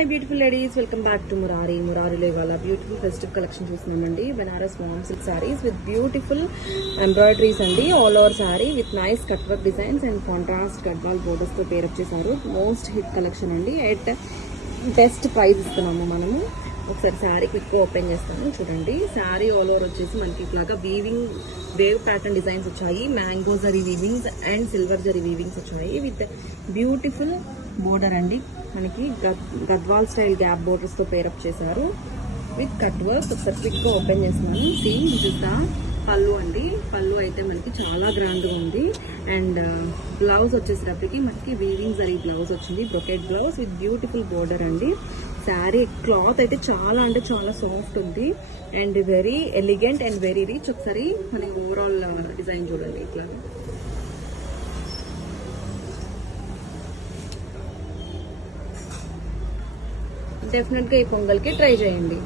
My beautiful ladies, welcome back to మురారిలో ఇవాళ beautiful festive collection చూస్తున్నామండి. బనారస్ వామ్ silk saris with beautiful embroideries అండి. All over sari with nice cut work designs and contrast Gadwal borders తో pair up చేశారు. Most hit collection అండి. At best price ఇస్తున్నాము మనము. ఒకసారి శారీ క్విక్ ఓపెన్ చేస్తాను చూడండి. శారీ ఆల్ ఓవర్ వచ్చేసి మనకి ఇట్లాగా వీవింగ్ వేవ్ ప్యాటర్న్ డిజైన్స్ వచ్చాయి. Mango zari weavings and silver zari weavings వచ్చాయి విత్ బ్యూటిఫుల్ బోర్డర్ అండి. మనకి గద్వాల్ స్టైల్ గ్యాప్ బోర్డర్స్ తో పేరప్ చేశారు విత్ కట్ వర్క్. ఒకసారి క్విక్ గా ఓపెన్ చేస్తున్నాను. See this is the pallu అండి. పళ్ళు అయితే మనకి చాలా గ్రాండ్ గా ఉంది. అండ్ బ్లౌజ్ వచ్చేసరికి మనకి వీవింగ్ జరీ బ్లౌజ్ వచ్చింది. Brocade blouse with beautiful border అండి. శారీ క్లాత్ అయితే చాలా అంటే చాలా సాఫ్ట్ ఉంది and very elegant and very rich. ఒకసారి మనకి ఓవరాల్ డిజైన్ చూడండి. ఇట్లా డెఫినెట్ గా ఈ పొంగల్కి ట్రై చేయండి.